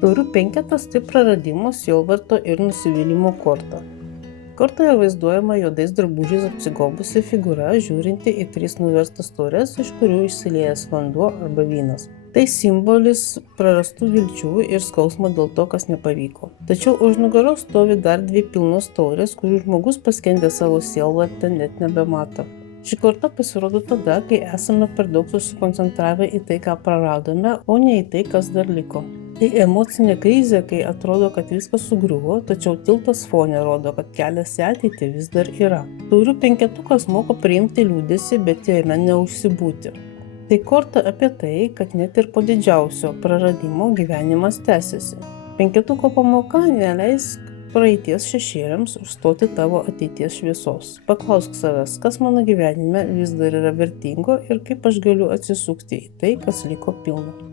Taurių penketas tai praradimo, sielvarto ir nusivylimo korta. Kortoje vaizduojama juodais drabužiais apsigobusi figūra, žiūrinti į 3 nuverstas taures, iš kurių išsiliejęs vanduo arba vynas. Tai simbolis prarastų vilčių ir skausmo dėl to, kas nepavyko. Tačiau už nugaros stovi dar 2 pilnos taurės, kurių žmogus paskendęs savo sielvartą net nebemato. Ši korta pasirodo tada, kai esame per daug susikoncentravę į tai, ką praradome, o ne į tai, kas dar liko. Tai emocinė krizė, kai atrodo, kad viskas sugriuvo, tačiau tiltas fone rodo, kad kelias į ateitį vis dar yra. Taurių penketukas moko priimti liūdesį, bet jame neužsibūti. Tai korta apie tai, kad net ir po didžiausio praradimo gyvenimas tęsiasi. Penketuko pamoka: neleisk praeities šešėliams užstoti tavo ateities šviesos. Paklausk savęs, kas mano gyvenime vis dar yra vertingo ir kaip aš galiu atsisukti į tai, kas liko pilna.